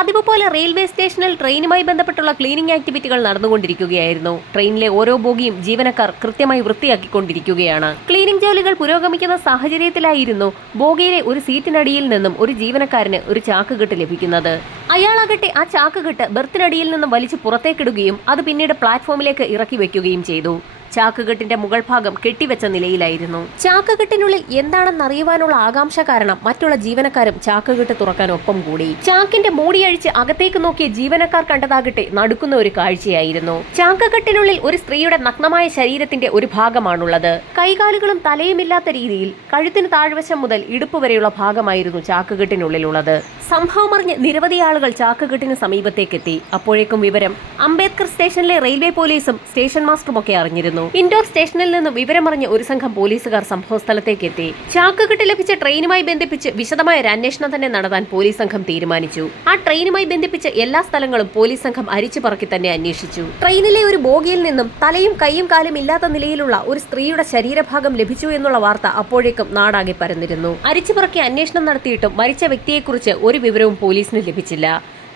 പതിവ് പോലെ റെയിൽവേ സ്റ്റേഷനിൽ ട്രെയിനുമായി ബന്ധപ്പെട്ടുള്ള ക്ലീനിംഗ് ആക്ടിവിറ്റികൾ നടന്നുകൊണ്ടിരിക്കുകയായിരുന്നു. ട്രെയിനിലെ ഓരോ ബോഗിയും ജീവനക്കാർ കൃത്യമായി വൃത്തിയാക്കിക്കൊണ്ടിരിക്കുകയാണ്. ക്ലീനിംഗ് ജോലികൾ പുരോഗമിക്കുന്ന സാഹചര്യത്തിലായിരുന്നു ബോഗിയിലെ ഒരു സീറ്റിനടിയിൽ നിന്നും ഒരു ജീവനക്കാരന് ഒരു ചാക്കുകെട്ട് ലഭിക്കുന്നത്. അയാളാകട്ടെ ആ ചാക്കുകെട്ട് ബെർത്തിനടിയിൽ നിന്നും വലിച്ചു പുറത്തേക്കിടുകയും അത് പിന്നീട് പ്ലാറ്റ്ഫോമിലേക്ക് ഇറക്കി വെക്കുകയും ചെയ്തു. ചാക്കുകെട്ടിന്റെ മുകൾ ഭാഗം കെട്ടിവെച്ച നിലയിലായിരുന്നു. ചാക്കുകെട്ടിനുള്ളിൽ എന്താണെന്നറിയുവാനുള്ള ആകാംക്ഷ കാരണം മറ്റുള്ള ജീവനക്കാരും ചാക്കുകെട്ട് തുറക്കാൻ ഒപ്പം കൂടി. ചാക്കിന്റെ മൂടിയഴിച്ച് അകത്തേക്ക് നോക്കിയ ജീവനക്കാർ കണ്ടതാകട്ടെ നടുക്കുന്ന ഒരു കാഴ്ചയായിരുന്നു. ചാക്കുകെട്ടിനുള്ളിൽ ഒരു സ്ത്രീയുടെ നഗ്നമായ ശരീരത്തിന്റെ ഒരു ഭാഗമാണുള്ളത്. കൈകാലുകളും തലയുമില്ലാത്ത രീതിയിൽ കഴുത്തിന് താഴ്വശം മുതൽ ഇടുപ്പ് വരെയുള്ള ഭാഗമായിരുന്നു ചാക്കുകെട്ടിനുള്ളിലുള്ളത്. സംഭവം അറിഞ്ഞ് നിരവധി ആളുകൾ ചാക്കുകെട്ടിന് സമീപത്തേക്കെത്തി. അപ്പോഴേക്കും വിവരം അംബേദ്കർ സ്റ്റേഷനിലെ റെയിൽവേ പോലീസും സ്റ്റേഷൻ മാസ്റ്ററും ഒക്കെ അറിഞ്ഞിരുന്നു ഇൻഡോർ സ്റ്റേഷനിൽ നിന്നും വിവരമറിഞ്ഞ ഒരു സംഘം പോലീസുകാർ സംഭവസ്ഥലത്തേക്ക് എത്തി ചാക്കുകെട്ട് ലഭിച്ച ട്രെയിനുമായി ബന്ധിപ്പിച്ച് വിശദമായ ഒരു അന്വേഷണം തന്നെ നടത്താൻ പോലീസ് സംഘം തീരുമാനിച്ചു. ആ ട്രെയിനുമായി ബന്ധിപ്പിച്ച എല്ലാ സ്ഥലങ്ങളും പോലീസ് സംഘം അരിച്ചു പറക്കി തന്നെ അന്വേഷിച്ചു. ട്രെയിനിലെ ഒരു ബോഗിയിൽ നിന്നും തലയും കൈയും കാലും ഇല്ലാത്ത നിലയിലുള്ള ഒരു സ്ത്രീയുടെ ശരീരഭാഗം ലഭിച്ചു എന്നുള്ള വാർത്ത അപ്പോഴേക്കും നാടാകെ പരന്നിരുന്നു. അരിച്ചു പറക്കി അന്വേഷണം നടത്തിയിട്ടും മരിച്ച വ്യക്തിയെക്കുറിച്ച് ഒരു വിവരവും പോലീസിന് ലഭിച്ചില്ല.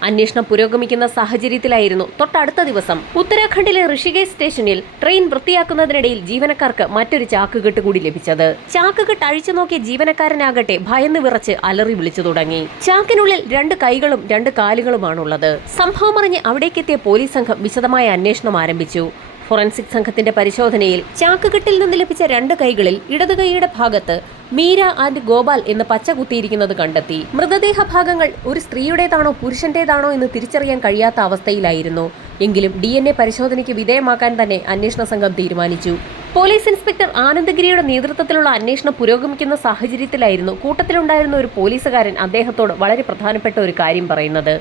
അന്വേഷണം പുരോഗമിക്കുന്ന സാഹചര്യത്തിലായിരുന്നു. തൊട്ടടുത്ത ദിവസം ഉത്തരാഖണ്ഡിലെ ഋഷികേശ് സ്റ്റേഷനിൽ ട്രെയിൻ വൃത്തിയാക്കുന്നതിനിടയിൽ ജീവനക്കാർക്ക് മറ്റൊരു ചാക്കുകെട്ട് കൂടി ലഭിച്ചത്. ചാക്കുകെട്ട് അഴിച്ചു നോക്കിയ ജീവനക്കാരനാകട്ടെ ഭയന്ന് വിറച്ച് അലറി വിളിച്ചു തുടങ്ങി. ചാക്കിനുള്ളിൽ രണ്ട് കൈകളും രണ്ട് കാലുകളുമാണുള്ളത്. സംഭവം അറിഞ്ഞ് അവിടേക്കെത്തിയ പോലീസ് സംഘം വിശദമായ അന്വേഷണം ആരംഭിച്ചു. ഫോറൻസിക് സംഘത്തിന്റെ പരിശോധനയിൽ ചാക്കുകെട്ടിൽ നിന്ന് ലഭിച്ച രണ്ട് കൈകളിൽ ഇടതുകൈയുടെ ഭാഗത്ത് മീര ആൻഡ് ഗോപാൽ എന്ന് പച്ച കുത്തിയിരിക്കുന്നത് കണ്ടെത്തി. മൃതദേഹ ഭാഗങ്ങൾ ഒരു സ്ത്രീയുടേതാണോ പുരുഷന്റേതാണോ എന്ന് തിരിച്ചറിയാൻ കഴിയാത്ത അവസ്ഥയിലായിരുന്നു. എങ്കിലും ഡി എൻ എ പരിശോധനയ്ക്ക് വിധേയമാക്കാൻ തന്നെ അന്വേഷണ സംഘം തീരുമാനിച്ചു. പോലീസ് ഇൻസ്പെക്ടർ ആനന്ദഗിരിയുടെ നേതൃത്വത്തിലുള്ള അന്വേഷണം പുരോഗമിക്കുന്ന സാഹചര്യത്തിലായിരുന്നു കൂട്ടത്തിലുണ്ടായിരുന്ന ഒരു പോലീസുകാരൻ അദ്ദേഹത്തോട് വളരെ പ്രധാനപ്പെട്ട ഒരു കാര്യം പറയുന്നത്.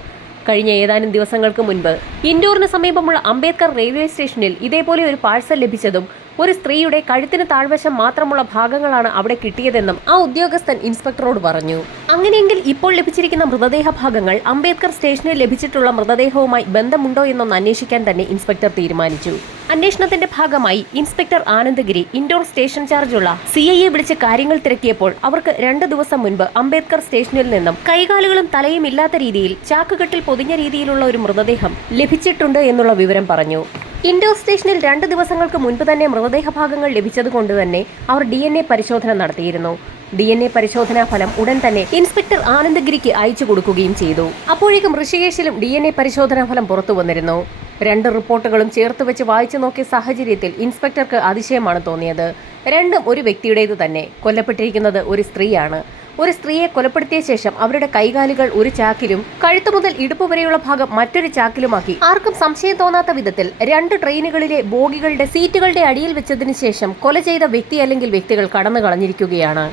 കഴിഞ്ഞ ഏതാനും ദിവസങ്ങൾക്ക് മുൻപ്. ഇൻഡോറിന് സമീപമുള്ള അംബേദ്കർ റെയിൽവേ സ്റ്റേഷനിൽ ഇതേപോലെ ഒരു പാഴ്സൽ ലഭിച്ചതും ഒരു സ്ത്രീയുടെ കഴുത്തിന് താഴ്വശം മാത്രമുള്ള ഭാഗങ്ങളാണ് അവിടെ കിട്ടിയതെന്നും ആ ഉദ്യോഗസ്ഥൻ ഇൻസ്പെക്ടറോട് പറഞ്ഞു. അങ്ങനെയെങ്കിൽ ഇപ്പോൾ ലഭിച്ചിരിക്കുന്ന മൃതദേഹ ഭാഗങ്ങൾ അംബേദ്കർ സ്റ്റേഷനിൽ ലഭിച്ചിട്ടുള്ള മൃതദേഹവുമായി ബന്ധമുണ്ടോ എന്നൊന്ന് അന്വേഷിക്കാൻ തന്നെ ഇൻസ്പെക്ടർ തീരുമാനിച്ചു. അന്വേഷണത്തിന്റെ ഭാഗമായി ഇൻസ്പെക്ടർ ആനന്ദഗിരി ഇൻഡോർ സ്റ്റേഷൻ ചാർജുള്ള സി ഐ എ വിളിച്ച് കാര്യങ്ങൾ തിരക്കിയപ്പോൾ അവർക്ക് രണ്ട് ദിവസം മുൻപ് അംബേദ്കർ സ്റ്റേഷനിൽ നിന്നും കൈകാലുകളും തലയും ഇല്ലാത്ത രീതിയിൽ ചാക്കുകെട്ടിൽ പൊതിഞ്ഞ രീതിയിലുള്ള ഒരു മൃതദേഹം ലഭിച്ചിട്ടുണ്ട് എന്നുള്ള വിവരം പറഞ്ഞു. ഇൻഡോർ സ്റ്റേഷനിൽ രണ്ട് ദിവസങ്ങൾക്ക് മുൻപ് തന്നെ മൃതദേഹ ഭാഗങ്ങൾ ലഭിച്ചതുകൊണ്ട് തന്നെ അവർ ഡി എൻ എ പരിശോധന നടത്തിയിരുന്നു. ഡി എൻ എ പരിശോധനാ ഫലം ഉടൻ തന്നെ ഇൻസ്പെക്ടർ ആനന്ദഗിരിക്ക് അയച്ചു കൊടുക്കുകയും ചെയ്തു. അപ്പോഴേക്കും ഋഷികേശിലും ഡി എൻ എ പരിശോധനാ ഫലം പുറത്തു വന്നിരുന്നു. രണ്ട് റിപ്പോർട്ടുകളും ചേർത്ത് വെച്ച് വായിച്ചു നോക്കിയ സാഹചര്യത്തിൽ ഇൻസ്പെക്ടർക്ക് അതിശയമാണ് തോന്നിയത്. രണ്ടും ഒരു വ്യക്തിയുടേത് തന്നെ. കൊല്ലപ്പെട്ടിരിക്കുന്നത് ഒരു സ്ത്രീയാണ്. ഒരു സ്ത്രീയെ കൊലപ്പെടുത്തിയ ശേഷം അവരുടെ കൈകാലുകൾ ഒരു ചാക്കിലും കഴുത്തു മുതൽ ഇടുപ്പ് വരെയുള്ള ഭാഗം മറ്റൊരു ചാക്കിലുമാക്കി. ആർക്കും സംശയം തോന്നാത്ത വിധത്തിൽ രണ്ട് ട്രെയിനുകളിലെ ബോഗികളുടെ സീറ്റുകളുടെ അടിയിൽ വെച്ചതിന് ശേഷം കൊല ചെയ്ത വ്യക്തി അല്ലെങ്കിൽ വ്യക്തികൾ കടന്നു കളഞ്ഞിരിക്കുകയാണ്.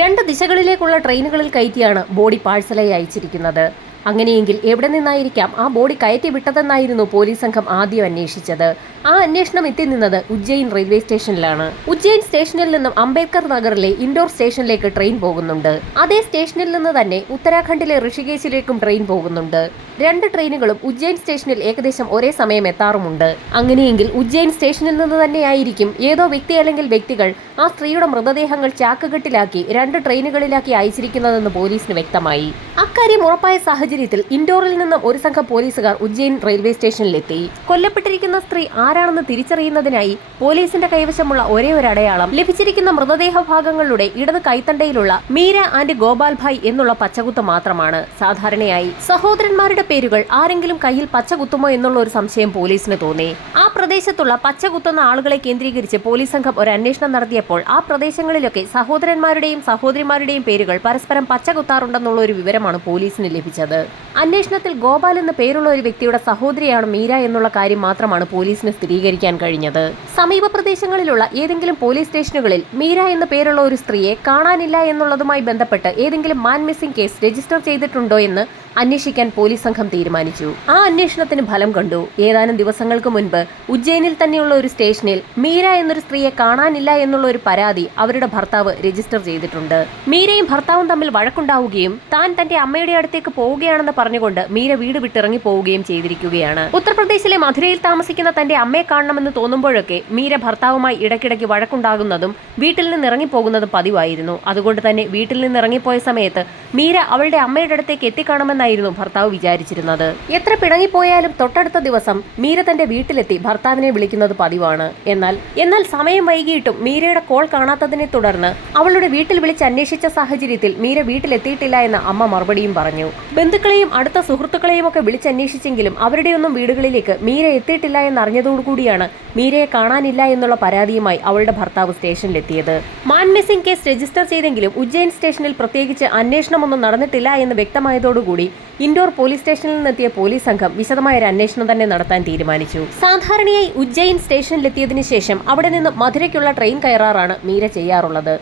രണ്ട് ദിശകളിലേക്കുള്ള ട്രെയിനുകളിൽ കയറ്റിയാണ് ബോഡി പാഴ്സലായി അയച്ചിരിക്കുന്നത്. അങ്ങനെയെങ്കിൽ എവിടെ നിന്നായിരിക്കാം ആ ബോഡി കയറ്റി വിട്ടതെന്നായിരുന്നു പോലീസ് സംഘം ആദ്യം അന്വേഷിച്ചത്. ആ അന്വേഷണം എത്തി നിന്നത് ഉജ്ജയിൻ റെയിൽവേ സ്റ്റേഷനിലാണ്. ഉജ്ജയിൻ സ്റ്റേഷനിൽ നിന്നും അംബേദ്കർ നഗറിലെ ഇൻഡോർ സ്റ്റേഷനിലേക്ക് ട്രെയിൻ പോകുന്നുണ്ട്. അതേ സ്റ്റേഷനിൽ നിന്ന് തന്നെ ഉത്തരാഖണ്ഡിലെ ഋഷികേശിലേക്കും ട്രെയിൻ പോകുന്നുണ്ട്. രണ്ട് ട്രെയിനുകളും ഉജ്ജയിൻ സ്റ്റേഷനിൽ ഏകദേശം ഒരേ സമയം എത്താറുമുണ്ട്. അങ്ങനെയെങ്കിൽ ഉജ്ജയിൻ സ്റ്റേഷനിൽ നിന്ന് തന്നെയായിരിക്കും ഏതോ വ്യക്തി അല്ലെങ്കിൽ വ്യക്തികൾ ആ സ്ത്രീയുടെ മൃതദേഹങ്ങൾ ചാക്കുകെട്ടിലാക്കി രണ്ട് ട്രെയിനുകളിലാക്കി അയച്ചിരിക്കുന്നതെന്ന് പോലീസിന് വ്യക്തമായി. അക്കാര്യം ഉറപ്പായ സാഹചര്യത്തിൽ ഇൻഡോറിൽ നിന്നും ഒരു സംഘം പോലീസുകാർ ഉജ്ജയിൻ റെയിൽവേ സ്റ്റേഷനിലെത്തി. കൊല്ലപ്പെട്ടിരിക്കുന്ന സ്ത്രീ ആരാണെന്ന് തിരിച്ചറിയുന്നതിനായി പോലീസിന്റെ കൈവശമുള്ള ഒരേ ഒരു അടയാളം ലഭിച്ചിരിക്കുന്ന മൃതദേഹ ഭാഗങ്ങളുടെ ഇടത് കൈത്തണ്ടയിലുള്ള മീര ആൻഡ് ഗോപാൽ ഭായ് എന്നുള്ള പച്ചകുത്ത് മാത്രമാണ്. സാധാരണയായി സഹോദരന്മാരുടെ പേരുകൾ ആരെങ്കിലും കയ്യിൽ പച്ചകുത്തുമോ എന്നുള്ള ഒരു സംശയം പോലീസിന് തോന്നി. ആ പ്രദേശത്തുള്ള പച്ചകുത്തുന്ന ആളുകളെ കേന്ദ്രീകരിച്ച് പോലീസ് സംഘം ഒരു അന്വേഷണം നടത്തിയപ്പോൾ ആ പ്രദേശങ്ങളിലൊക്കെ സഹോദരന്മാരുടെയും സഹോദരിമാരുടെയും പേരുകൾ പരസ്പരം പച്ചകുത്താറുണ്ടെന്നുള്ള ഒരു വിവരമാണ് പോലീസിന് ലഭിച്ചത്. അന്വേഷണത്തിൽ ഗോപാൽ എന്ന പേരുള്ള ഒരു വ്യക്തിയുടെ സഹോദരിയാണ് മീര എന്നുള്ള കാര്യം മാത്രമാണ് പോലീസിന് സ്ഥിരീകരിക്കാൻ കഴിഞ്ഞത്. സമീപ പ്രദേശങ്ങളിലുള്ള ഏതെങ്കിലും പോലീസ് സ്റ്റേഷനുകളിൽ മീര എന്ന പേരുള്ള ഒരു സ്ത്രീയെ കാണാനില്ല എന്നുള്ളതുമായി ബന്ധപ്പെട്ട് ഏതെങ്കിലും മാൻ മിസ്സിംഗ് കേസ് രജിസ്റ്റർ ചെയ്തിട്ടുണ്ടോ എന്ന് അന്വേഷിക്കാൻ പോലീസ് സംഘം തീരുമാനിച്ചു. ആ അന്വേഷണത്തിന് ഫലം കണ്ടു. ഏതാനും ദിവസങ്ങൾക്ക് മുൻപ് ഉജ്ജയിനിൽ തന്നെയുള്ള ഒരു സ്റ്റേഷനിൽ മീര എന്നൊരു സ്ത്രീയെ കാണാനില്ല എന്നുള്ള ഒരു പരാതി അവരുടെ ഭർത്താവ് രജിസ്റ്റർ ചെയ്തിട്ടുണ്ട്. മീരയും ഭർത്താവും തമ്മിൽ വഴക്കുണ്ടാവുകയും താൻ തന്റെ അമ്മയുടെ അടുത്തേക്ക് പോവുകയാണെന്ന് പറഞ്ഞുകൊണ്ട് മീര വീട് വിട്ടിറങ്ങി പോവുകയും ചെയ്തിരിക്കുകയാണ്. ഉത്തർപ്രദേശിലെ മധുരയിൽ താമസിക്കുന്ന തന്റെ അമ്മയെ കാണണമെന്ന് തോന്നുമ്പോഴൊക്കെ മീര ഭർത്താവുമായി ഇടയ്ക്കിടയ്ക്ക് വഴക്കുണ്ടാകുന്നതും വീട്ടിൽ നിന്ന് ഇറങ്ങിപ്പോകുന്നതും പതിവായിരുന്നു. അതുകൊണ്ട് തന്നെ വീട്ടിൽ നിന്ന് ഇറങ്ങിപ്പോയ സമയത്ത് മീര അവളുടെ അമ്മയുടെ അടുത്തേക്ക് എത്തിക്കാണമെന്ന എന്നായിരുന്നു ഭർത്താവ് വിചാരിച്ചിരുന്നത്. എത്ര പിണങ്ങിപ്പോയാലും തൊട്ടടുത്ത ദിവസം മീര തന്റെ വീട്ടിലെത്തി ഭർത്താവിനെ വിളിക്കുന്നത് പതിവാണ്. എന്നാൽ എന്നാൽ സമയം വൈകിയിട്ടും മീരയുടെ കോൾ കാണാത്തതിനെ തുടർന്ന് അവളുടെ വീട്ടിൽ വിളിച്ച് അന്വേഷിച്ച സാഹചര്യത്തിൽ മീര വീട്ടിലെത്തിയിട്ടില്ല എന്ന് അമ്മ മറുപടിയും പറഞ്ഞു. ബന്ധുക്കളെയും അടുത്ത സുഹൃത്തുക്കളെയും ഒക്കെ വിളിച്ചന്വേഷിച്ചെങ്കിലും അവരുടെയൊന്നും വീടുകളിലേക്ക് മീര എത്തിയിട്ടില്ല എന്നറിഞ്ഞതോടുകൂടിയാണ് മീരയെ കാണാനില്ല എന്നുള്ള പരാതിയുമായി അവളുടെ ഭർത്താവ് സ്റ്റേഷനിലെത്തിയത്. മാൻ മിസ്സിംഗ് കേസ് രജിസ്റ്റർ ചെയ്തെങ്കിലും ഉജ്ജയിൻ സ്റ്റേഷനിൽ പ്രത്യേകിച്ച് അന്വേഷണമൊന്നും നടന്നിട്ടില്ല എന്ന് വ്യക്തമായതോടുകൂടി ഇൻഡോർ പോലീസ് സ്റ്റേഷനിൽ നിന്നെത്തിയ പോലീസ് സംഘം വിശദമായ ഒരു അന്വേഷണം തന്നെ നടത്താൻ തീരുമാനിച്ചു. സാധാരണയായി ഉജ്ജയിൻ സ്റ്റേഷനിലെത്തിയതിനു ശേഷം അവിടെ നിന്ന് മധുരയ്ക്കുള്ള ട്രെയിൻ കയറാറാണ് മീര ചെയ്യാറുള്ളത്.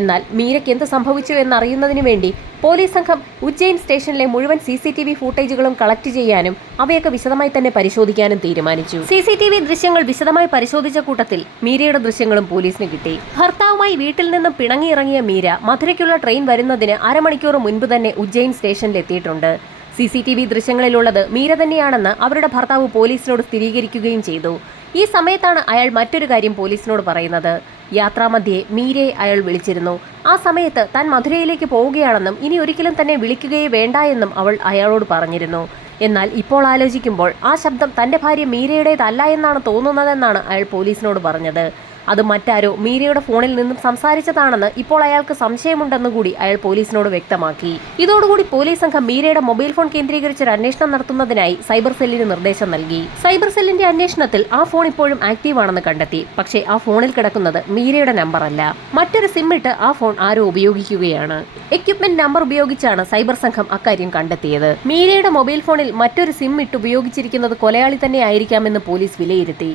എന്നാൽ മീരയ്ക്ക് എന്ത് സംഭവിച്ചു എന്നറിയുന്നതിന് വേണ്ടി പോലീസ് സംഘം ഉജ്ജയിൻ സ്റ്റേഷനിലെ മുഴുവൻ സി സി ടി വി ഫൂട്ടേജുകളും കളക്ട് ചെയ്യാനും അവയൊക്കെ വിശദമായി തന്നെ പരിശോധിക്കാനും തീരുമാനിച്ചു. സി സി ടി വി ദൃശ്യങ്ങൾ വിശദമായി പരിശോധിച്ച കൂട്ടത്തിൽ മീരയുടെ ദൃശ്യങ്ങളും പോലീസിന് കിട്ടി. ഭർത്താവുമായി വീട്ടിൽ നിന്നും പിണങ്ങിയിറങ്ങിയ മീര മധുരയ്ക്കുള്ള ട്രെയിൻ വരുന്നതിന് അരമണിക്കൂർ മുൻപ് തന്നെ ഉജ്ജയിൻ സ്റ്റേഷനിൽ എത്തിയിട്ടുണ്ട്. സി സി ടി വി ദൃശ്യങ്ങളിലുള്ളത് മീര തന്നെയാണെന്ന് അവരുടെ ഭർത്താവ് പോലീസിനോട് സ്ഥിരീകരിക്കുകയും ചെയ്തു. ഈ സമയത്താണ് അയാൾ മറ്റൊരു കാര്യം പോലീസിനോട് പറയുന്നത്. യാത്രാമധ്യേ മീരയെ അയാൾ വിളിച്ചിരുന്നു. ആ സമയത്ത് താൻ മധുരയിലേക്ക് പോവുകയാണെന്നും ഇനി ഒരിക്കലും തന്നെ വിളിക്കുകയേ വേണ്ട എന്നും അവൾ അയാളോട് പറഞ്ഞിരുന്നു. എന്നാൽ ഇപ്പോൾ ആലോചിക്കുമ്പോൾ ആ ശബ്ദം തന്റെ ഭാര്യ മീരയുടേതല്ല എന്നാണ് തോന്നുന്നതെന്നാണ് അയാൾ പോലീസിനോട് പറഞ്ഞത്. അത് മറ്റാരോ മീരയുടെ ഫോണിൽ നിന്നും സംസാരിച്ചതാണെന്ന് ഇപ്പോൾ അയാൾക്ക് സംശയമുണ്ടെന്ന് കൂടി അയാൾ പോലീസിനോട് വ്യക്തമാക്കി. ഇതോടുകൂടി പോലീസ് സംഘം മീരയുടെ മൊബൈൽ ഫോൺ കേന്ദ്രീകരിച്ച് ഒരു അന്വേഷണം നടത്തുന്നതിനായി സൈബർ സെല്ലിന് നിർദ്ദേശം നൽകി. സൈബർ സെല്ലിന്റെ അന്വേഷണത്തിൽ ആ ഫോൺ ഇപ്പോഴും ആക്റ്റീവ് ആണെന്ന് കണ്ടെത്തി. പക്ഷേ ആ ഫോണിൽ കിടക്കുന്നത് മീരയുടെ നമ്പർ അല്ല മറ്റൊരു സിം ഇട്ട് ആ ഫോൺ ആരോ ഉപയോഗിക്കുകയാണ്. എക്യുപ്മെന്റ് നമ്പർ ഉപയോഗിച്ചാണ് സൈബർ സംഘം അക്കാര്യം കണ്ടെത്തിയത്. മീരയുടെ മൊബൈൽ ഫോണിൽ മറ്റൊരു സിം ഇട്ട് ഉപയോഗിച്ചിരിക്കുന്നത് കൊലയാളി തന്നെ ആയിരിക്കാമെന്ന് പോലീസ് വിലയിരുത്തി.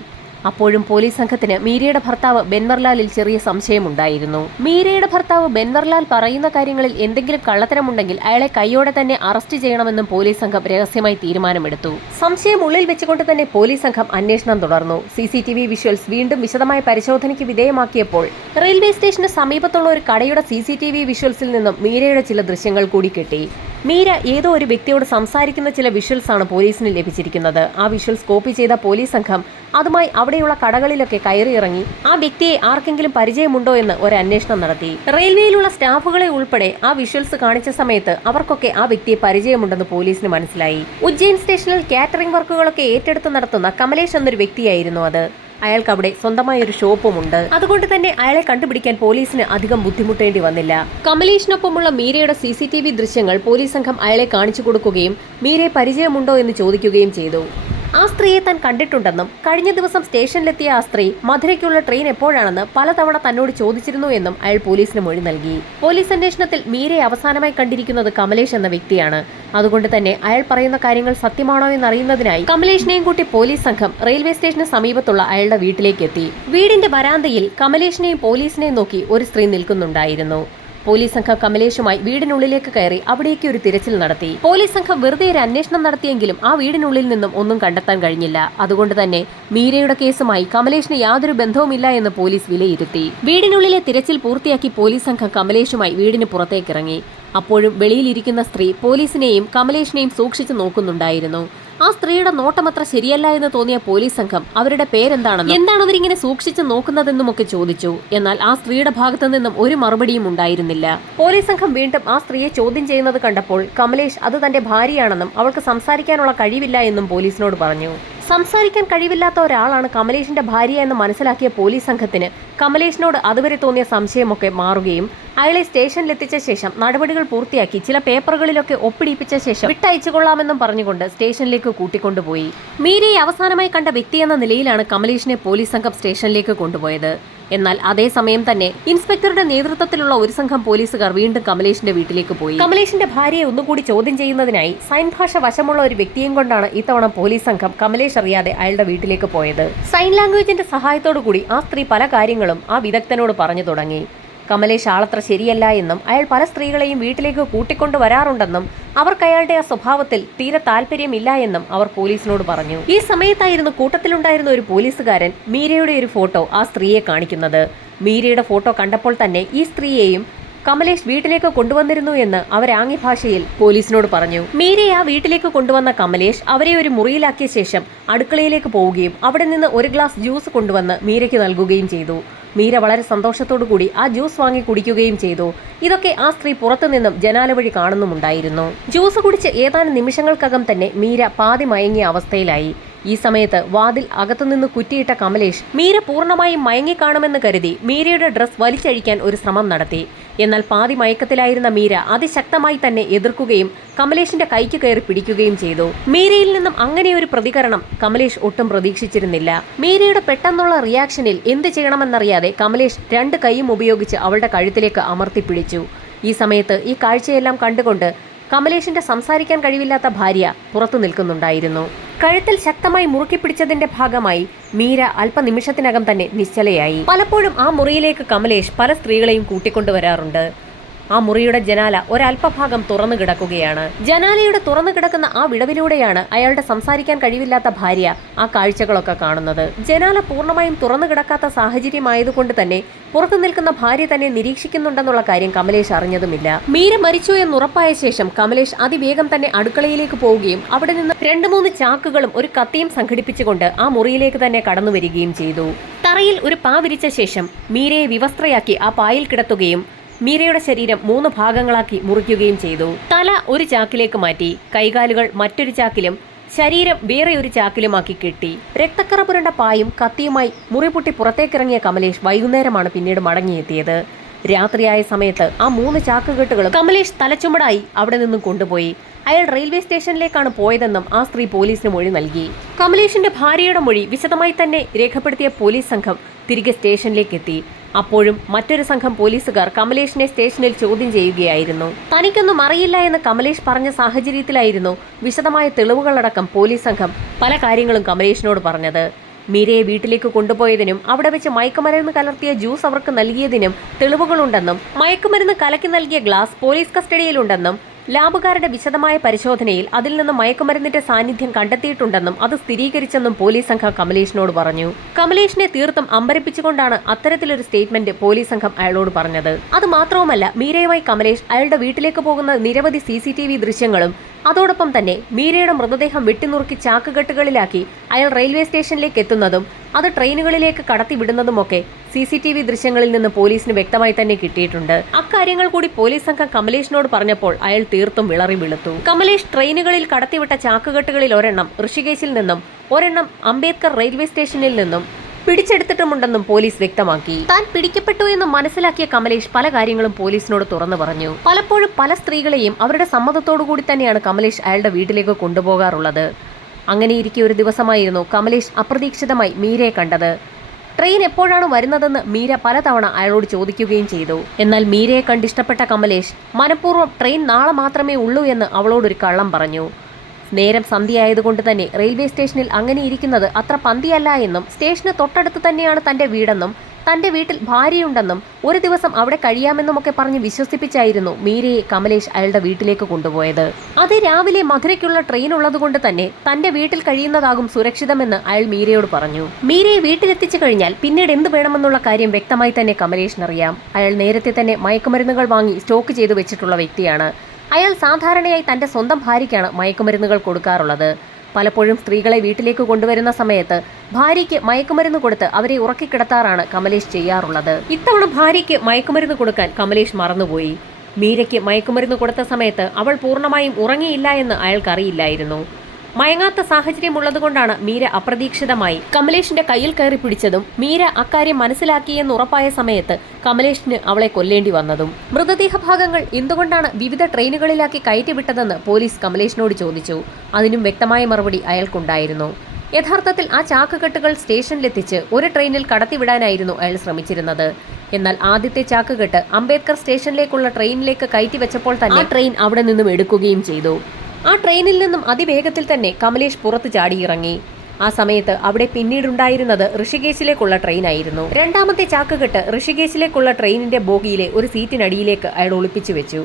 അപ്പോഴും പോലീസ് സംഘത്തിന് മീരയുടെ ഭർത്താവ് ബെൻവർലാലിൽ ചെറിയ സംശയമുണ്ടായിരുന്നു. മീരയുടെ ഭർത്താവ് ബെൻവർലാൽ പറയുന്ന കാര്യങ്ങളിൽ എന്തെങ്കിലും കള്ളത്തരമുണ്ടെങ്കിൽ അയാളെ കൈയോടെ തന്നെ അറസ്റ്റ് ചെയ്യണമെന്നും പോലീസ് സംഘം രഹസ്യമായി തീരുമാനമെടുത്തു. സംശയം ഉള്ളിൽ വെച്ചുകൊണ്ട് തന്നെ പോലീസ് സംഘം അന്വേഷണം തുടർന്നു. C C T V visuals വീണ്ടും വിശദമായ പരിശോധനയ്ക്ക് വിധേയമാക്കിയപ്പോൾ റെയിൽവേ സ്റ്റേഷന് സമീപത്തുള്ള ഒരു കടയുടെ സി സി ടി വി വിഷ്വൽസിൽ നിന്നും മീരയുടെ ചില ദൃശ്യങ്ങൾ കൂടി കിട്ടി. മീര ഏതോ ഒരു വ്യക്തിയോട് സംസാരിക്കുന്ന ചില വിഷ്വൽസ് ആണ് പോലീസിന് ലഭിച്ചിരിക്കുന്നത്. ആ വിഷ്വൽസ് കോപ്പി ചെയ്ത പോലീസ് സംഘം അതുമായി അവിടെയുള്ള കടകളിലൊക്കെ കയറിയിറങ്ങി ആ വ്യക്തിയെ ആർക്കെങ്കിലും പരിചയമുണ്ടോ എന്ന് ഒരു അന്വേഷണം നടത്തി. റെയിൽവേയിലുള്ള സ്റ്റാഫുകളെ ഉൾപ്പെടെ ആ വിഷ്വൽസ് കാണിച്ച സമയത്ത് അവർക്കൊക്കെ ആ വ്യക്തിയെ പരിചയമുണ്ടെന്ന് പോലീസിന് മനസ്സിലായി. ഉജ്ജയിൻ സ്റ്റേഷനിൽ കാറ്ററിംഗ് വർക്കുകളൊക്കെ ഏറ്റെടുത്ത് നടത്തുന്ന കമലേഷ് എന്നൊരു വ്യക്തിയായിരുന്നു അത്. അയാൾക്ക് അവിടെ സ്വന്തമായ ഒരു ഷോപ്പുമുണ്ട്. അതുകൊണ്ട് തന്നെ അയാളെ കണ്ടുപിടിക്കാൻ പോലീസിന് അധികം ബുദ്ധിമുട്ടേണ്ടി വന്നില്ല. കമലേഷിനൊപ്പമുള്ള മീരയുടെ സി സി ടി വി ദൃശ്യങ്ങൾ പോലീസ് സംഘം അയാളെ കാണിച്ചു കൊടുക്കുകയും മീരയെ പരിചയമുണ്ടോ? എന്ന് ചോദിക്കുകയും ചെയ്തു. ആ സ്ത്രീയെ താൻ കണ്ടിട്ടുണ്ടെന്നും കഴിഞ്ഞ ദിവസം സ്റ്റേഷനിലെത്തിയ ആ സ്ത്രീ മധുരയ്ക്കുള്ള ട്രെയിൻ എപ്പോഴാണെന്ന് പലതവണ തന്നോട് ചോദിച്ചിരുന്നു എന്നും അയാൾ പോലീസിന് മൊഴി നൽകി. പോലീസ് അന്വേഷണത്തിൽ മീരയെ അവസാനമായി കണ്ടിരിക്കുന്നത് കമലേഷ് എന്ന വ്യക്തിയാണ്. അതുകൊണ്ട് തന്നെ അയാൾ പറയുന്ന കാര്യങ്ങൾ സത്യമാണോ എന്നറിയുന്നതിനായി കമലേഷിനെയും കൂട്ടി പോലീസ് സംഘം റെയിൽവേ സ്റ്റേഷന് സമീപത്തുള്ള അയാളുടെ വീട്ടിലേക്ക് എത്തി. വീടിന്റെ വരാന്തയിൽ കമലേഷിനെയും പോലീസിനെയും നോക്കി ഒരു സ്ത്രീ നിൽക്കുന്നുണ്ടായിരുന്നു. പോലീസ് സംഘം കമലേഷുമായി വീടിനുള്ളിലേക്ക് കയറി അവിടേക്ക് ഒരു തിരച്ചിൽ നടത്തി. പോലീസ് സംഘം വെറുതെ ഒരു അന്വേഷണം നടത്തിയെങ്കിലും ആ വീടിനുള്ളിൽ നിന്നും ഒന്നും കണ്ടെത്താൻ കഴിഞ്ഞില്ല. അതുകൊണ്ട് തന്നെ മീരയുടെ കേസുമായി കമലേഷിന് യാതൊരു ബന്ധവുമില്ല എന്ന് പോലീസ് വിലയിരുത്തി. വീടിനുള്ളിലെ തിരച്ചിൽ പൂർത്തിയാക്കി പോലീസ് സംഘം കമലേഷുമായി വീടിന് പുറത്തേക്കിറങ്ങി അപ്പോഴും വെളിയിലിരിക്കുന്ന സ്ത്രീ പോലീസിനെയും കമലേഷിനെയും സൂക്ഷിച്ചു നോക്കുന്നുണ്ടായിരുന്നു. ആ സ്ത്രീയുടെ നോട്ടം അത്ര ശരിയല്ല എന്ന് തോന്നിയ പോലീസ് സംഘം അവരുടെ പേരെന്താണെന്നും എന്താണ് അവരിങ്ങനെ സൂക്ഷിച്ചു നോക്കുന്നതെന്നും ഒക്കെ ചോദിച്ചു. എന്നാൽ ആ സ്ത്രീയുടെ ഭാഗത്തു നിന്നും ഒരു മറുപടിയും ഉണ്ടായിരുന്നില്ല. പോലീസ് സംഘം വീണ്ടും ആ സ്ത്രീയെ ചോദ്യം ചെയ്യുന്നത് കണ്ടപ്പോൾ കമലേഷ് അത് തന്റെ ഭാര്യയാണെന്നും അവൾക്ക് സംസാരിക്കാനുള്ള കഴിവില്ല എന്നും പോലീസിനോട് പറഞ്ഞു. സംസാരിക്കാൻ കഴിവില്ലാത്ത ഒരാളാണ് കമലേഷിന്റെ ഭാര്യ എന്ന് മനസ്സിലാക്കിയ പോലീസ് സംഘത്തിന്. കമലേഷിനോട് അതുവരെ തോന്നിയ സംശയമൊക്കെ മാറുകയും അയാളെ സ്റ്റേഷനിലെത്തിച്ച ശേഷം നടപടികൾ പൂർത്തിയാക്കി ചില പേപ്പറുകളിലൊക്കെ ഒപ്പിടിപ്പിച്ച ശേഷം വിട്ടയച്ചു കൊള്ളാമെന്നും പറഞ്ഞുകൊണ്ട് സ്റ്റേഷനിലേക്ക് കൂട്ടിക്കൊണ്ടുപോയി മീരയെ അവസാനമായി കണ്ട വ്യക്തിയെന്ന നിലയിലാണ് കമലേഷിനെ പോലീസ് സംഘം സ്റ്റേഷനിലേക്ക് കൊണ്ടുപോയത്. എന്നാൽ അതേസമയം തന്നെ ഇൻസ്പെക്ടറുടെ നേതൃത്വത്തിലുള്ള ഒരു സംഘം പോലീസുകാർ വീണ്ടും കമലേഷിന്റെ വീട്ടിലേക്ക് പോയി. കമലേഷിന്റെ ഭാര്യയെ ഒന്നുകൂടി ചോദ്യം ചെയ്യുന്നതിനായി സൈൻ ഭാഷ വശമുള്ള ഒരു വ്യക്തിയും കൊണ്ടാണ് ഇത്തവണ പോലീസ് സംഘം കമലേഷ് അറിയാതെ അയാളുടെ വീട്ടിലേക്ക് പോയത്. സൈൻ ലാംഗ്വേജിന്റെ സഹായത്തോടു കൂടി ആ സ്ത്രീ പല കാര്യങ്ങളും ആ വിദഗ്ധനോട് പറഞ്ഞു തുടങ്ങി. കമലേഷ് ആളത്ര ശരിയല്ല എന്നും അയാൾ പല സ്ത്രീകളെയും വീട്ടിലേക്ക് കൂട്ടിക്കൊണ്ടു വരാറുണ്ടെന്നും അവർക്ക് അയാളുടെ ആ സ്വഭാവത്തിൽ തീരെ താല്പര്യമില്ല എന്നും അവർ പോലീസിനോട് പറഞ്ഞു. ഈ സമയത്തായിരുന്നു കൂട്ടത്തിലുണ്ടായിരുന്ന ഒരു പോലീസുകാരൻ മീരയുടെ ഒരു ഫോട്ടോ ആ സ്ത്രീയെ കാണിക്കുന്നത്. മീരയുടെ ഫോട്ടോ കണ്ടപ്പോൾ തന്നെ ഈ സ്ത്രീയെയും കമലേഷ് വീട്ടിലേക്ക് കൊണ്ടുവന്നിരുന്നു എന്ന് അവരാംഗ്യ ഭാഷയിൽ പോലീസിനോട് പറഞ്ഞു. മീരയെ ആ വീട്ടിലേക്ക് കൊണ്ടുവന്ന കമലേഷ് അവരെ ഒരു മുറിയിലാക്കിയ ശേഷം അടുക്കളയിലേക്ക് പോവുകയും അവിടെ നിന്ന് ഒരു ഗ്ലാസ് ജ്യൂസ് കൊണ്ടുവന്ന് മീരയ്ക്ക് നൽകുകയും ചെയ്തു. മീര വളരെ സന്തോഷത്തോടു കൂടി ആ ജ്യൂസ് വാങ്ങി കുടിക്കുകയും ചെയ്തു. ഇതൊക്കെ ആ സ്ത്രീ പുറത്തു നിന്നും ജനാല വഴി കാണുന്നുമുണ്ടായിരുന്നു. ജ്യൂസ് കുടിച്ച് ഏതാനും നിമിഷങ്ങൾക്കകം തന്നെ മീര പാതി മയങ്ങിയ അവസ്ഥയിലായി. ഈ സമയത്ത് വാതിൽ അകത്തുനിന്ന് കുറ്റിയിട്ട കമലേഷ് മീര പൂർണമായും മയങ്ങിക്കാണുമെന്ന് കരുതി മീരയുടെ ഡ്രസ് വലിച്ചഴിക്കാൻ ഒരു ശ്രമം നടത്തി. എന്നാൽ പാതി മയക്കത്തിലായിരുന്ന മീര അതിശക്തമായി തന്നെ എതിർക്കുകയും കമലേഷിന്റെ കൈക്ക് കയറി പിടിക്കുകയും ചെയ്തു. മീരയിൽ നിന്നും അങ്ങനെയൊരു പ്രതികരണം കമലേഷ് ഒട്ടും പ്രതീക്ഷിച്ചിരുന്നില്ല. മീരയുടെ പെട്ടെന്നുള്ള റിയാക്ഷനിൽ എന്ത് ചെയ്യണമെന്നറിയാതെ കമലേഷ് രണ്ട് കൈയും ഉപയോഗിച്ച് അവളുടെ കഴുത്തിലേക്ക് അമർത്തി പിടിച്ചു. ഈ സമയത്ത് ഈ കാഴ്ചയെല്ലാം കണ്ടുകൊണ്ട് കമലേഷിന്റെ സംസാരിക്കാൻ കഴിവില്ലാത്ത ഭാര്യ പുറത്തു നിൽക്കുന്നുണ്ടായിരുന്നു. കഴുത്തിൽ ശക്തമായി മുറുക്കി പിടിച്ചതിന്റെ ഭാഗമായി മീര അല്പനിമിഷത്തിനകം തന്നെ നിശ്ചലയായി. പലപ്പോഴും ആ മുറിയിലേക്ക് കമലേഷ് പല സ്ത്രീകളെയും കൂട്ടിക്കൊണ്ടുവരാറുണ്ട്. ആ മുറിയുടെ ജനാല ഒരല്പഭാഗം തുറന്നു കിടക്കുകയാണ്. ജനാലയുടെ തുറന്നു കിടക്കുന്ന ആ വിടവിലൂടെയാണ് അയാളുടെ സംസാരിക്കാൻ കഴിവില്ലാത്ത ഭാര്യ ആ കാഴ്ചകളൊക്കെ കാണുന്നത്. ജനാല പൂർണമായും തുറന്നു കിടക്കാത്ത സാഹചര്യമായതുകൊണ്ട് തന്നെ പുറത്തു നിൽക്കുന്ന ഭാര്യ തന്നെ നിരീക്ഷിക്കുന്നുണ്ടെന്നുള്ള കാര്യം കമലേഷ് അറിഞ്ഞതുമില്ല. മീര മരിച്ചു എന്നുറപ്പായ ശേഷം കമലേഷ് അതിവേഗം തന്നെ അടുക്കളയിലേക്ക് പോവുകയും അവിടെ നിന്ന് രണ്ട് മൂന്ന് ചാക്കുകളും ഒരു കത്തിയും സംഘടിപ്പിച്ചുകൊണ്ട് ആ മുറിയിലേക്ക് തന്നെ കടന്നു വരികയും ചെയ്തു. തറയിൽ ഒരു പാ വിരിച്ച ശേഷം മീരയെ വിവസ്ത്രയാക്കി ആ പായിൽ കിടത്തുകയും മീരയുടെ ശരീരം മൂന്ന് ഭാഗങ്ങളാക്കി മുറിക്കുകയും ചെയ്തു. തല ഒരു ചാക്കിലേക്ക് മാറ്റി കൈകാലുകൾ മറ്റൊരു ചാക്കിലും ശരീരം വേറെ ഒരു ചാക്കിലുമാക്കി കെട്ടി. രക്തക്കറ പുരണ്ട പായും കത്തിയുമായി മുറിപൊട്ടി പുറത്തേക്കിറങ്ങിയ കമലേഷ് വൈകുന്നേരമാണ് പിന്നീട് മടങ്ങിയെത്തിയത്. രാത്രിയായ സമയത്ത് ആ മൂന്ന് ചാക്കുകെട്ടുകളും കമലേഷ് തലച്ചുമടായി അവിടെ നിന്നും കൊണ്ടുപോയി. അയാൾ റെയിൽവേ സ്റ്റേഷനിലേക്കാണ് പോയതെന്നും ആ സ്ത്രീ പോലീസിന് മൊഴി നൽകി. കമലേഷിന്റെ ഭാര്യയുടെ മൊഴി വിശദമായി തന്നെ രേഖപ്പെടുത്തിയ പോലീസ് സംഘം തിരികെ സ്റ്റേഷനിലേക്ക് എത്തി അപ്പോഴും മറ്റൊരു സംഘം പോലീസുകാർ കമലേഷിനെ സ്റ്റേഷനിൽ ചോദ്യം ചെയ്യുകയായിരുന്നു. തനിക്കൊന്നും അറിയില്ല എന്ന് കമലേഷ് പറഞ്ഞ സാഹചര്യത്തിലായിരുന്നു വിശദമായ തെളിവുകളടക്കം പോലീസ് സംഘം പല കാര്യങ്ങളും കമലേഷിനോട് പറഞ്ഞത്. മീരയെ വീട്ടിലേക്ക് കൊണ്ടുപോയതിനും അവിടെ വെച്ച് മയക്കുമരുന്ന് കലർത്തിയ ജ്യൂസ് അവർക്ക് നൽകിയതിനും തെളിവുകളുണ്ടെന്നും മയക്കുമരുന്ന് കലക്കി നൽകിയ ഗ്ലാസ് പോലീസ് കസ്റ്റഡിയിലുണ്ടെന്നും ലാബുകാരുടെ വിശദമായ പരിശോധനയിൽ അതിൽ നിന്ന് മയക്കുമരുന്നിന്റെ സാന്നിധ്യം കണ്ടെത്തിയിട്ടുണ്ടെന്നും അത് സ്ഥിരീകരിച്ചെന്നും പോലീസ് സംഘം കമലേഷിനോട് പറഞ്ഞു. കമലേഷിനെ തീർത്തും അമ്പരപ്പിച്ചുകൊണ്ടാണ് അത്തരത്തിലൊരു സ്റ്റേറ്റ്മെന്റ് പോലീസ് സംഘം അയാളോട് പറഞ്ഞത്. അത് മാത്രവുമല്ല മീരയുമായി കമലേഷ് അയാളുടെ വീട്ടിലേക്ക് പോകുന്ന നിരവധി സി ദൃശ്യങ്ങളും അതോടൊപ്പം തന്നെ മീരയുടെ മൃതദേഹം വെട്ടിനുറുക്കി ചാക്കുകെട്ടുകളിലാക്കി അയാൾ റെയിൽവേ സ്റ്റേഷനിലേക്ക് എത്തുന്നതും അത് ട്രെയിനുകളിലേക്ക് കടത്തിവിടുന്നതുമൊക്കെ സി സി ടി വി ദൃശ്യങ്ങളിൽ നിന്ന് പോലീസിന് വ്യക്തമായി തന്നെ കിട്ടിയിട്ടുണ്ട്. അക്കാര്യങ്ങൾ കൂടി പോലീസ് സംഘം കമലേഷിനോട് പറഞ്ഞപ്പോൾ അയാൾ തീർത്തും വിളറി വിളുത്തു. കമലേഷ് ട്രെയിനുകളിൽ കടത്തിവിട്ട ചാക്കുകെട്ടുകളിൽ ഒരെണ്ണം ഋഷികേശിൽ നിന്നും ഒരെണ്ണം അംബേദ്കർ റെയിൽവേ സ്റ്റേഷനിൽ നിന്നും പിടിച്ചെടുത്തിട്ടുമുണ്ടെന്നും പോലീസ് വ്യക്തമാക്കി. താൻ പിടിക്കപ്പെട്ടു എന്ന് മനസ്സിലാക്കിയ കമലേഷ് പല കാര്യങ്ങളും പോലീസിനോട് തുറന്നു പറഞ്ഞു. പലപ്പോഴും പല സ്ത്രീകളെയും അവരുടെ സമ്മതത്തോടു കൂടി തന്നെയാണ് കമലേഷ് അയാളുടെ വീട്ടിലേക്ക് കൊണ്ടുപോകാറുള്ളത്. അങ്ങനെയിരിക്കെ ഒരു ദിവസമായിരുന്നു കമലേഷ് അപ്രതീക്ഷിതമായി മീരയെ കണ്ടത്. ട്രെയിൻ എപ്പോഴാണ് വരുന്നതെന്ന് മീര പലതവണ അയാളോട് ചോദിക്കുകയും ചെയ്തു. എന്നാൽ മീരയെ കണ്ടിഷ്ടപ്പെട്ട കമലേഷ് മനഃപൂർവം ട്രെയിൻ നാളെ മാത്രമേ ഉള്ളൂ എന്ന് അവളോടൊരു കള്ളം പറഞ്ഞു. നേരം സന്ധ്യയായതുകൊണ്ട് തന്നെ റെയിൽവേ സ്റ്റേഷനിൽ അങ്ങനെ ഇരിക്കുന്നത് അത്ര പന്തിയല്ല എന്നും സ്റ്റേഷന് തൊട്ടടുത്ത് തന്നെയാണ് തന്റെ വീടെന്നും തന്റെ വീട്ടിൽ ഭാര്യയുണ്ടെന്നും ഒരു ദിവസം അവിടെ കഴിയാമെന്നുമൊക്കെ പറഞ്ഞ് വിശ്വസിപ്പിച്ചായിരുന്നു മീരയെ കമലേഷ് അയാളുടെ വീട്ടിലേക്ക് കൊണ്ടുപോയത്. അത് രാവിലെ മധുരയ്ക്കുള്ള ട്രെയിൻ ഉള്ളതുകൊണ്ട് തന്നെ തന്റെ വീട്ടിൽ കഴിയുന്നതാകും സുരക്ഷിതമെന്ന് അയാൾ മീരയോട് പറഞ്ഞു. മീരയെ വീട്ടിലെത്തിച്ചു കഴിഞ്ഞാൽ പിന്നീട് എന്ത് വേണമെന്നുള്ള കാര്യം വ്യക്തമായി തന്നെ കമലേഷിനറിയാം അയാൾ നേരത്തെ തന്നെ മയക്കുമരുന്നുകൾ വാങ്ങി സ്റ്റോക്ക് ചെയ്തു വെച്ചിട്ടുള്ള വ്യക്തിയാണ്. അയാൾ സാധാരണയായി തന്റെ സ്വന്തം ഭാര്യയ്ക്കാണ് മയക്കുമരുന്നുകൾ കൊടുക്കാറുള്ളത്. പലപ്പോഴും സ്ത്രീകളെ വീട്ടിലേക്ക് കൊണ്ടുവരുന്ന സമയത്ത് ഭാര്യയ്ക്ക് മയക്കുമരുന്ന് കൊടുത്ത് അവരെ ഉറക്കിക്കിടത്താറാണ് കമലേഷ് ചെയ്യാറുള്ളത്. ഇത്തവണ ഭാര്യയ്ക്ക് മയക്കുമരുന്ന് കൊടുക്കാൻ കമലേഷ് മറന്നുപോയി. മീരയ്ക്ക് മയക്കുമരുന്ന് കൊടുത്ത സമയത്ത് അവൾ പൂർണമായും ഉറങ്ങിയില്ല എന്ന് അയാൾക്കറിയില്ലായിരുന്നു. മയങ്ങാത്ത സാഹചര്യമുള്ളതുകൊണ്ടാണ് മീര അപ്രതീക്ഷിതമായി. കമലേഷിന്റെ കയ്യിൽ കയറി പിടിച്ചതും മീര അക്കാര്യം മനസ്സിലാക്കിയെന്ന് ഉറപ്പായ സമയത്ത് കമലേഷിന് അവളെ കൊല്ലേണ്ടി വന്നതും. മൃതദേഹ ഭാഗങ്ങൾ എന്തുകൊണ്ടാണ് വിവിധ ട്രെയിനുകളിലാക്കി കയറ്റിവിട്ടതെന്ന് പോലീസ് കമലേഷിനോട് ചോദിച്ചു. അതിനും വ്യക്തമായ മറുപടി അയാൾക്കുണ്ടായിരുന്നു. യഥാർത്ഥത്തിൽ ആ ചാക്കുകെട്ടുകൾ സ്റ്റേഷനിലെത്തിച്ച് ഒരു ട്രെയിനിൽ കടത്തിവിടാനായിരുന്നു അയാൾ ശ്രമിച്ചിരുന്നത്. എന്നാൽ ആദ്യത്തെ ചാക്കുകെട്ട് അംബേദ്കർ സ്റ്റേഷനിലേക്കുള്ള ട്രെയിനിലേക്ക് കയറ്റി വെച്ചപ്പോൾ തന്നെ ആ ട്രെയിൻ അവിടെ നിന്നും എടുക്കുകയും ചെയ്തു. ആ ട്രെയിനിൽ നിന്നും അതിവേഗത്തിൽ തന്നെ കമലേഷ് പുറത്ത് ചാടിയിറങ്ങി. ആ സമയത്ത് അവിടെ പിന്നീടുണ്ടായിരുന്നത് ഋഷികേശിലേക്കുള്ള ട്രെയിൻ ആയിരുന്നു രണ്ടാമത്തെ ചാക്കുകെട്ട് ഋഷികേശിലേക്കുള്ള ട്രെയിനിന്റെ ബോഗിയിലെ ഒരു സീറ്റിനടിയിലേക്ക് അയാൾ ഒളിപ്പിച്ചു വെച്ചു.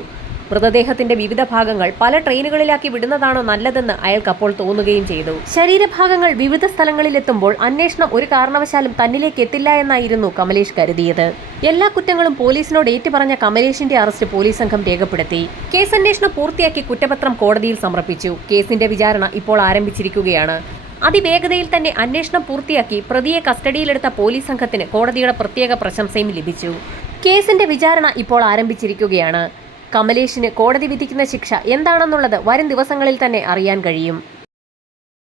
മൃതദേഹത്തിന്റെ വിവിധ ഭാഗങ്ങൾ പല ട്രെയിനുകളിലാക്കി വിടുന്നതാണോ നല്ലതെന്ന് അയാൾക്ക് അപ്പോൾ തോന്നുകയും ചെയ്തു. ശരീരഭാഗങ്ങൾ വിവിധ സ്ഥലങ്ങളിലെത്തുമ്പോൾ അന്വേഷണം ഒരു കാരണവശാലും തന്നിലേക്ക് എത്തില്ല എന്നായിരുന്നു കമലേഷ് കരുതിയത്. എല്ലാ കുറ്റങ്ങളും പോലീസിനോട് ഏറ്റുപറഞ്ഞ കമലേഷിന്റെ അറസ്റ്റ് പോലീസ് സംഘം രേഖപ്പെടുത്തി. കേസ് കേസന്വേഷണം പൂർത്തിയാക്കി കുറ്റപത്രം കോടതിയിൽ സമർപ്പിച്ചു. കേസിന്റെ വിചാരണ ഇപ്പോൾ ആരംഭിച്ചിരിക്കുകയാണ്. അതിവേഗതയിൽ തന്നെ അന്വേഷണം പൂർത്തിയാക്കി പ്രതിയെ കസ്റ്റഡിയിലെടുത്ത പോലീസ് സംഘത്തിന് കോടതിയുടെ പ്രത്യേക പ്രശംസയും ലഭിച്ചു. കേസിന്റെ വിചാരണ ഇപ്പോൾ ആരംഭിച്ചിരിക്കുകയാണ്. കമലേഷിന് കോടതി വിധിക്കുന്ന ശിക്ഷ എന്താണെന്നുള്ളത് വരും ദിവസങ്ങളിൽ തന്നെ അറിയാൻ കഴിയും.